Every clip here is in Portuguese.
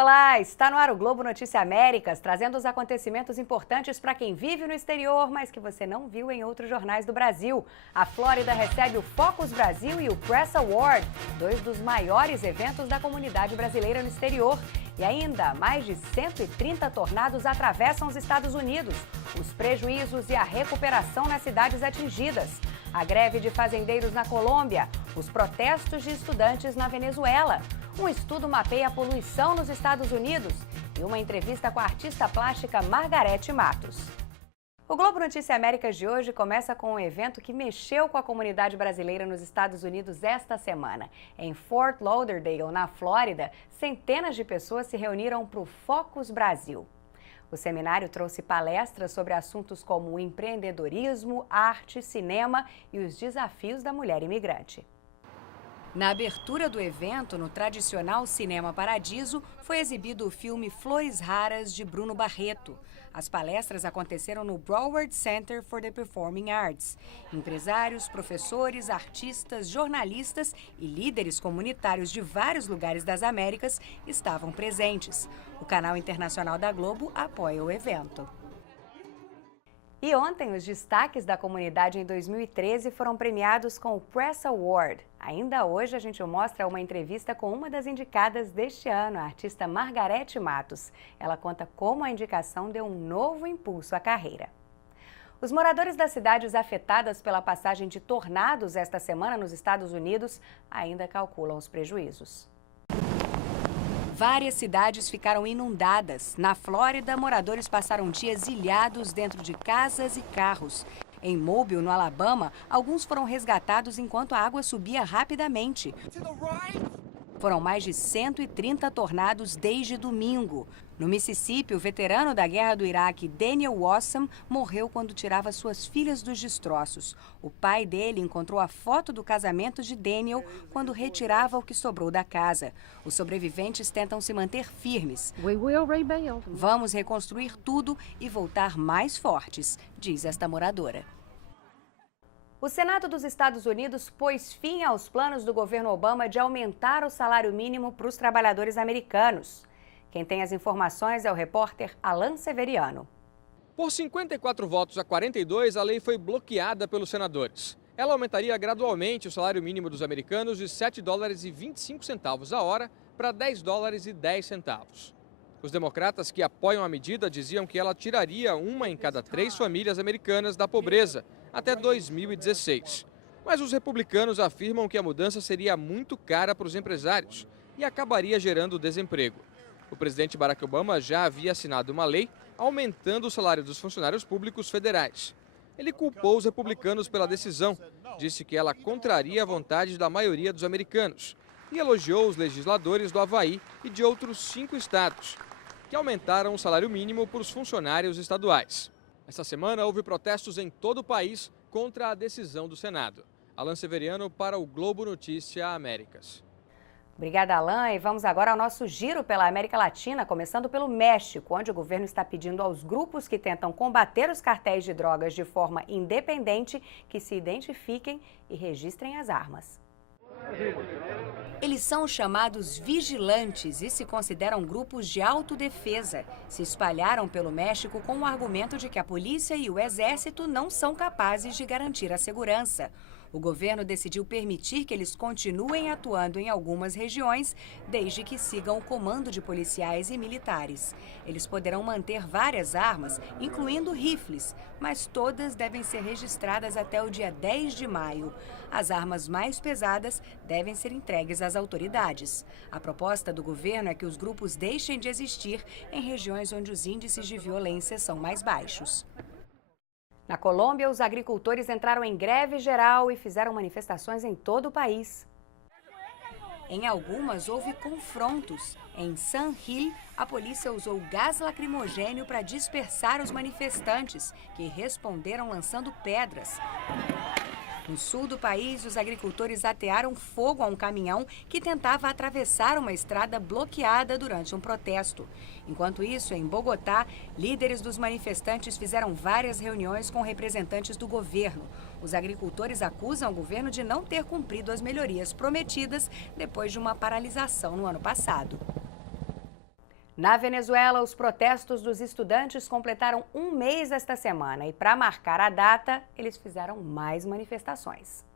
Olá, está no ar o Globo Notícia Américas, trazendo os acontecimentos importantes para quem vive no exterior, mas que você não viu em outros jornais do Brasil. A Flórida recebe o Focus Brasil e o Press Award, dois dos maiores eventos da comunidade brasileira no exterior. E ainda, mais de 130 tornados atravessam os Estados Unidos. Os prejuízos e a recuperação nas cidades atingidas. A greve de fazendeiros na Colômbia, os protestos de estudantes na Venezuela. Um estudo mapeia a poluição nos Estados Unidos e uma entrevista com a artista plástica Margarete Matos. O Globo Notícia Américas de hoje começa com um evento que mexeu com a comunidade brasileira nos Estados Unidos esta semana. Em Fort Lauderdale, na Flórida, centenas de pessoas se reuniram para o Focus Brasil. O seminário trouxe palestras sobre assuntos como empreendedorismo, arte, cinema e os desafios da mulher imigrante. Na abertura do evento, no tradicional Cinema Paradiso, foi exibido o filme Flores Raras, de Bruno Barreto. As palestras aconteceram no Broward Center for the Performing Arts. Empresários, professores, artistas, jornalistas e líderes comunitários de vários lugares das Américas estavam presentes. O canal internacional da Globo apoia o evento. E ontem, os destaques da comunidade em 2013 foram premiados com o Press Award. Ainda hoje, a gente mostra uma entrevista com uma das indicadas deste ano, a artista Margarete Matos. Ela conta como a indicação deu um novo impulso à carreira. Os moradores das cidades afetadas pela passagem de tornados esta semana nos Estados Unidos ainda calculam os prejuízos. Várias cidades ficaram inundadas. Na Flórida, moradores passaram dias ilhados dentro de casas e carros. Em Mobile, no Alabama, alguns foram resgatados enquanto a água subia rapidamente. Foram mais de 130 tornados desde domingo. No Mississippi, o veterano da guerra do Iraque, Daniel Wassam, morreu quando tirava suas filhas dos destroços. O pai dele encontrou a foto do casamento de Daniel quando retirava o que sobrou da casa. Os sobreviventes tentam se manter firmes. Vamos reconstruir tudo e voltar mais fortes, diz esta moradora. O Senado dos Estados Unidos pôs fim aos planos do governo Obama de aumentar o salário mínimo para os trabalhadores americanos. Quem tem as informações é o repórter Alan Severiano. Por 54 votos a 42, a lei foi bloqueada pelos senadores. Ela aumentaria gradualmente o salário mínimo dos americanos de $7,25 a hora para $10,10. Os democratas que apoiam a medida diziam que ela tiraria uma em cada 3 famílias americanas da pobreza até 2016. Mas os republicanos afirmam que a mudança seria muito cara para os empresários e acabaria gerando desemprego. O presidente Barack Obama já havia assinado uma lei aumentando o salário dos funcionários públicos federais. Ele culpou os republicanos pela decisão, disse que ela contraria a vontade da maioria dos americanos e elogiou os legisladores do Havaí e de outros 5 estados, que aumentaram o salário mínimo para os funcionários estaduais. Essa semana houve protestos em todo o país contra a decisão do Senado. Alan Severiano para o Globo Notícia Américas. Obrigada, Alan. E vamos agora ao nosso giro pela América Latina, começando pelo México, onde o governo está pedindo aos grupos que tentam combater os cartéis de drogas de forma independente que se identifiquem e registrem as armas. Eles são chamados vigilantes e se consideram grupos de autodefesa. Se espalharam pelo México com o argumento de que a polícia e o exército não são capazes de garantir a segurança. O governo decidiu permitir que eles continuem atuando em algumas regiões, desde que sigam o comando de policiais e militares. Eles poderão manter várias armas, incluindo rifles, mas todas devem ser registradas até o dia 10 de maio. As armas mais pesadas devem ser entregues às autoridades. A proposta do governo é que os grupos deixem de existir em regiões onde os índices de violência são mais baixos. Na Colômbia, os agricultores entraram em greve geral e fizeram manifestações em todo o país. Em algumas, houve confrontos. Em San Gil, a polícia usou gás lacrimogênio para dispersar os manifestantes, que responderam lançando pedras. No sul do país, os agricultores atearam fogo a um caminhão que tentava atravessar uma estrada bloqueada durante um protesto. Enquanto isso, em Bogotá, líderes dos manifestantes fizeram várias reuniões com representantes do governo. Os agricultores acusam o governo de não ter cumprido as melhorias prometidas depois de uma paralisação no ano passado. Na Venezuela, os protestos dos estudantes completaram um mês esta semana e, para marcar a data, eles fizeram mais manifestações.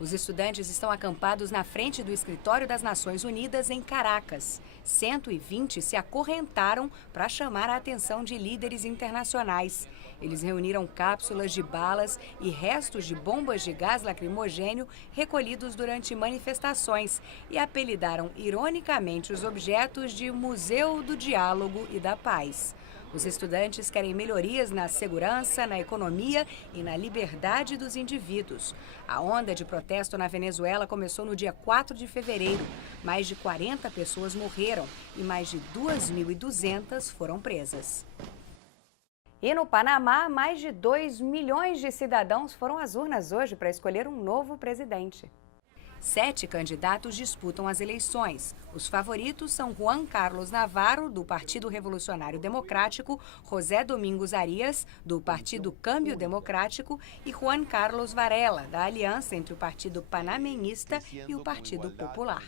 Os estudantes estão acampados na frente do Escritório das Nações Unidas em Caracas. 120 se acorrentaram para chamar a atenção de líderes internacionais. Eles reuniram cápsulas de balas e restos de bombas de gás lacrimogênio recolhidos durante manifestações e apelidaram ironicamente os objetos de Museu do Diálogo e da Paz. Os estudantes querem melhorias na segurança, na economia e na liberdade dos indivíduos. A onda de protesto na Venezuela começou no dia 4 de fevereiro. Mais de 40 pessoas morreram e mais de 2.200 foram presas. E no Panamá, mais de 2 milhões de cidadãos foram às urnas hoje para escolher um novo presidente. 7 candidatos disputam as eleições. Os favoritos são Juan Carlos Navarro, do Partido Revolucionário Democrático, José Domingos Arias, do Partido Câmbio Democrático, e Juan Carlos Varela, da aliança entre o Partido Panamenhista e o Partido Popular.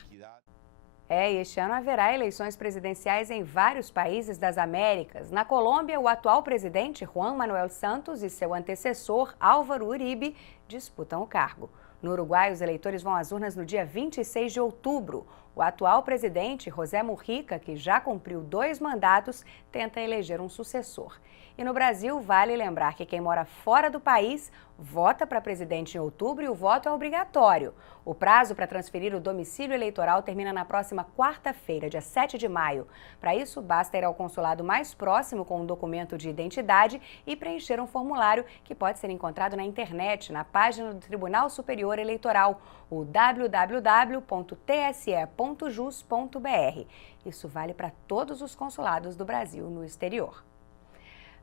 E este ano haverá eleições presidenciais em vários países das Américas. Na Colômbia, o atual presidente Juan Manuel Santos e seu antecessor Álvaro Uribe disputam o cargo. No Uruguai, os eleitores vão às urnas no dia 26 de outubro. O atual presidente, José Mujica, que já cumpriu 2 mandatos, tenta eleger um sucessor. E no Brasil, vale lembrar que quem mora fora do país vota para presidente em outubro e o voto é obrigatório. O prazo para transferir o domicílio eleitoral termina na próxima quarta-feira, dia 7 de maio. Para isso, basta ir ao consulado mais próximo com um documento de identidade e preencher um formulário que pode ser encontrado na internet, na página do Tribunal Superior Eleitoral, o www.tse.jus.br. Isso vale para todos os consulados do Brasil no exterior.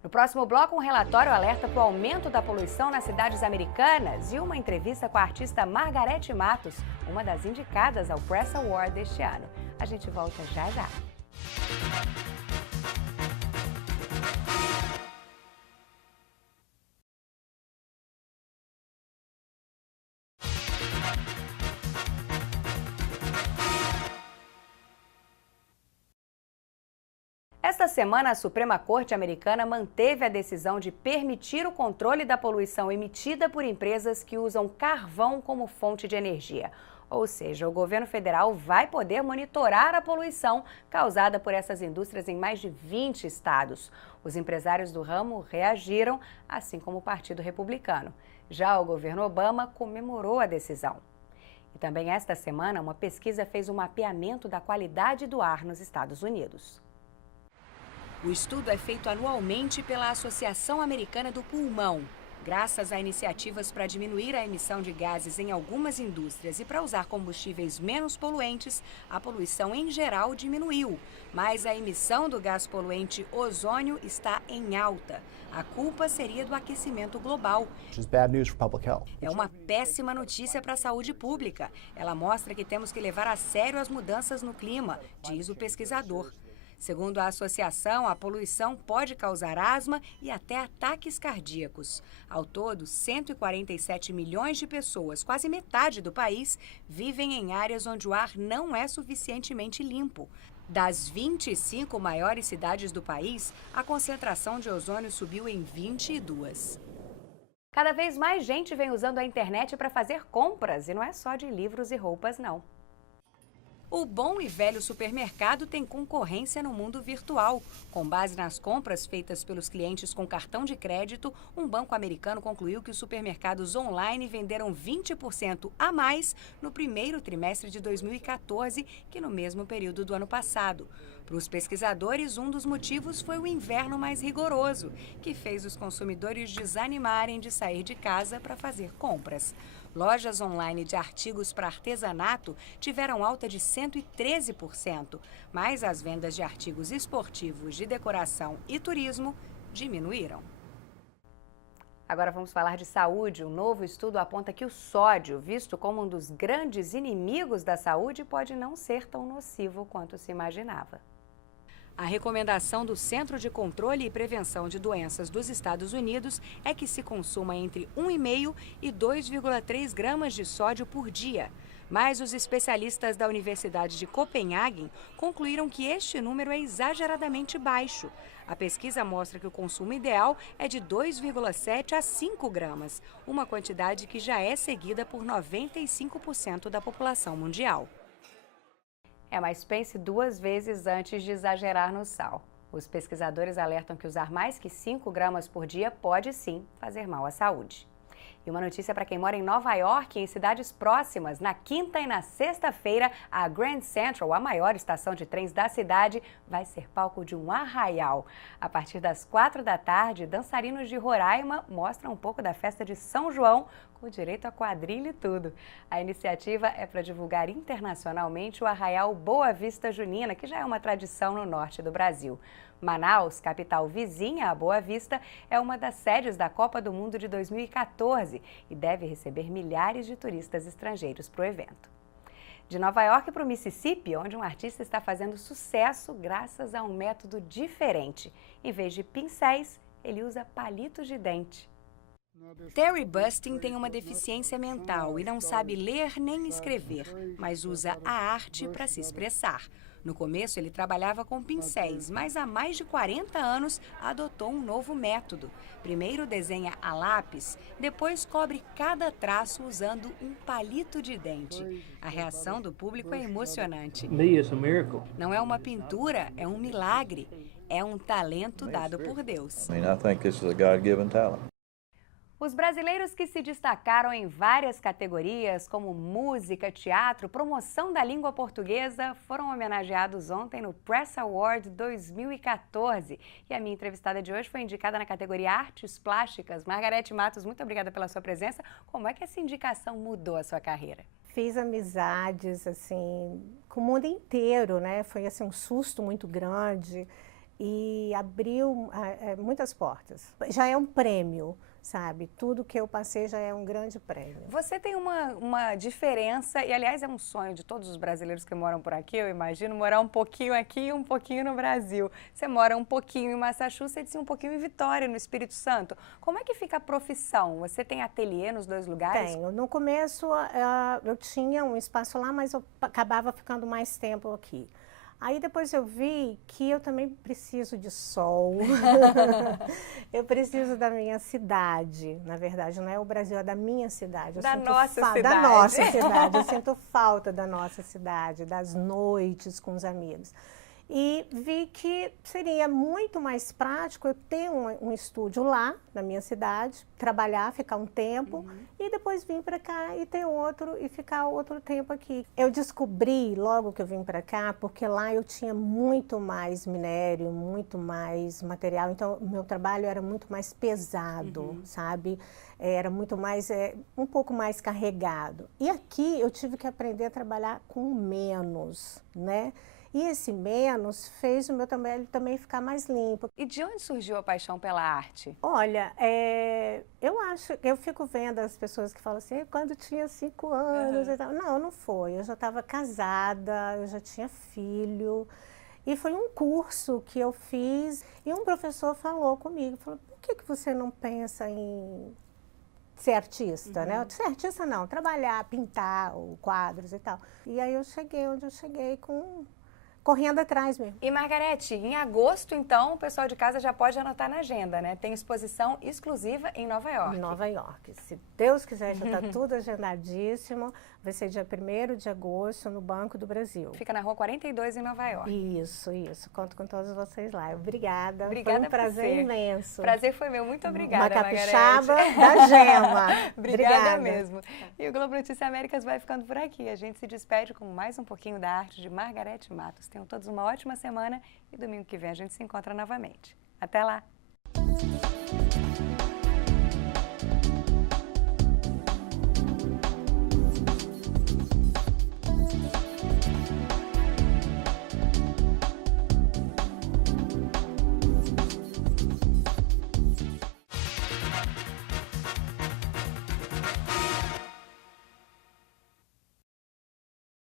No próximo bloco, um relatório alerta para o aumento da poluição nas cidades americanas e uma entrevista com a artista Margarete Matos, uma das indicadas ao Press Award deste ano. A gente volta já já. Esta semana, a Suprema Corte Americana manteve a decisão de permitir o controle da poluição emitida por empresas que usam carvão como fonte de energia. Ou seja, o governo federal vai poder monitorar a poluição causada por essas indústrias em mais de 20 estados. Os empresários do ramo reagiram, assim como o Partido Republicano. Já o governo Obama comemorou a decisão. E também esta semana, uma pesquisa fez um mapeamento da qualidade do ar nos Estados Unidos. O estudo é feito anualmente pela Associação Americana do Pulmão. Graças a iniciativas para diminuir a emissão de gases em algumas indústrias e para usar combustíveis menos poluentes, a poluição em geral diminuiu. Mas a emissão do gás poluente ozônio está em alta. A culpa seria do aquecimento global. É uma péssima notícia para a saúde pública. Ela mostra que temos que levar a sério as mudanças no clima, diz o pesquisador. Segundo a associação, a poluição pode causar asma e até ataques cardíacos. Ao todo, 147 milhões de pessoas, quase metade do país, vivem em áreas onde o ar não é suficientemente limpo. Das 25 maiores cidades do país, a concentração de ozônio subiu em 22. Cada vez mais gente vem usando a internet para fazer compras, e não é só de livros e roupas, não. O bom e velho supermercado tem concorrência no mundo virtual. Com base nas compras feitas pelos clientes com cartão de crédito, um banco americano concluiu que os supermercados online venderam 20% a mais no primeiro trimestre de 2014 que no mesmo período do ano passado. Para os pesquisadores, um dos motivos foi o inverno mais rigoroso, que fez os consumidores desanimarem de sair de casa para fazer compras. Lojas online de artigos para artesanato tiveram alta de 113%, mas as vendas de artigos esportivos, de decoração e turismo diminuíram. Agora vamos falar de saúde. Um novo estudo aponta que o sódio, visto como um dos grandes inimigos da saúde, pode não ser tão nocivo quanto se imaginava. A recomendação do Centro de Controle e Prevenção de Doenças dos Estados Unidos é que se consuma entre 1,5 e 2,3 gramas de sódio por dia. Mas os especialistas da Universidade de Copenhague concluíram que este número é exageradamente baixo. A pesquisa mostra que o consumo ideal é de 2,7 a 5 gramas, uma quantidade que já é seguida por 95% da população mundial. Mas pense duas vezes antes de exagerar no sal. Os pesquisadores alertam que usar mais que 5 gramas por dia pode sim fazer mal à saúde. E uma notícia para quem mora em Nova York e em cidades próximas. Na quinta e na sexta-feira, a Grand Central, a maior estação de trens da cidade, vai ser palco de um arraial. A partir das 4 da tarde, dançarinos de Roraima mostram um pouco da festa de São João, com direito a quadrilha e tudo. A iniciativa é para divulgar internacionalmente o arraial Boa Vista Junina, que já é uma tradição no norte do Brasil. Manaus, capital vizinha a Boa Vista, é uma das sedes da Copa do Mundo de 2014 e deve receber milhares de turistas estrangeiros para o evento. De Nova York para o Mississippi, onde um artista está fazendo sucesso graças a um método diferente. Em vez de pincéis, ele usa palitos de dente. Terry Bustin tem uma deficiência mental e não sabe ler nem escrever, mas usa a arte para se expressar. No começo, ele trabalhava com pincéis, mas há mais de 40 anos adotou um novo método. Primeiro desenha a lápis, depois cobre cada traço usando um palito de dente. A reação do público é emocionante. Não é uma pintura, é um milagre. É um talento dado por Deus. Os brasileiros que se destacaram em várias categorias, como música, teatro, promoção da língua portuguesa, foram homenageados ontem no Press Award 2014. E a minha entrevistada de hoje foi indicada na categoria Artes Plásticas. Margarete Matos, muito obrigada pela sua presença. Como é que essa indicação mudou a sua carreira? Fiz amizades, assim, com o mundo inteiro, né? Foi, assim, um susto muito grande e abriu muitas portas. Já é um prêmio. Sabe, tudo que eu passei já é um grande prêmio. Você tem uma diferença, e aliás é um sonho de todos os brasileiros que moram por aqui, eu imagino, morar um pouquinho aqui e um pouquinho no Brasil. Você mora um pouquinho em Massachusetts e um pouquinho em Vitória, no Espírito Santo. Como é que fica a profissão? Você tem ateliê nos dois lugares? Tenho. No começo eu tinha um espaço lá, mas eu acabava ficando mais tempo aqui. Aí depois eu vi que eu também preciso de sol, eu preciso da minha cidade, na verdade, não é o Brasil, é da minha cidade. Da nossa cidade. Da nossa cidade, eu sinto falta da nossa cidade, das noites com os amigos. E vi que seria muito mais prático eu ter um estúdio lá, na minha cidade, trabalhar, ficar um tempo, e depois vir para cá e ter outro e ficar outro tempo aqui. Eu descobri logo que eu vim para cá, porque lá eu tinha muito mais minério, muito mais material, então o meu trabalho era muito mais pesado, sabe? Era muito mais, um pouco mais carregado. E aqui eu tive que aprender a trabalhar com menos, né? E esse menos fez o meu trabalho também ficar mais limpo. E de onde surgiu a paixão pela arte? Olha, eu fico vendo as pessoas que falam assim, quando tinha 5 anos e tal. Não, não foi. Eu já estava casada, eu já tinha filho. E foi um curso que eu fiz e um professor falou comigo, falou, por que você não pensa em ser artista, né? Ser artista não, trabalhar, pintar quadros e tal. E aí eu cheguei onde eu cheguei correndo atrás mesmo. E Margarete, em agosto, então, o pessoal de casa já pode anotar na agenda, né? Tem exposição exclusiva em Nova York. Em Nova York. Se Deus quiser, já está tudo agendadíssimo. Vai ser dia 1º de agosto no Banco do Brasil. Fica na Rua 42, em Nova York. Isso. Conto com todos vocês lá. Obrigada. Obrigada foi um prazer imenso. Prazer foi meu. Muito obrigada, Uma Margarete. capixaba da gema. Obrigada mesmo. E o Globo Notícias Américas vai ficando por aqui. A gente se despede com mais um pouquinho da arte de Margarete Matos. Tenham todos uma ótima semana e domingo que vem a gente se encontra novamente. Até lá!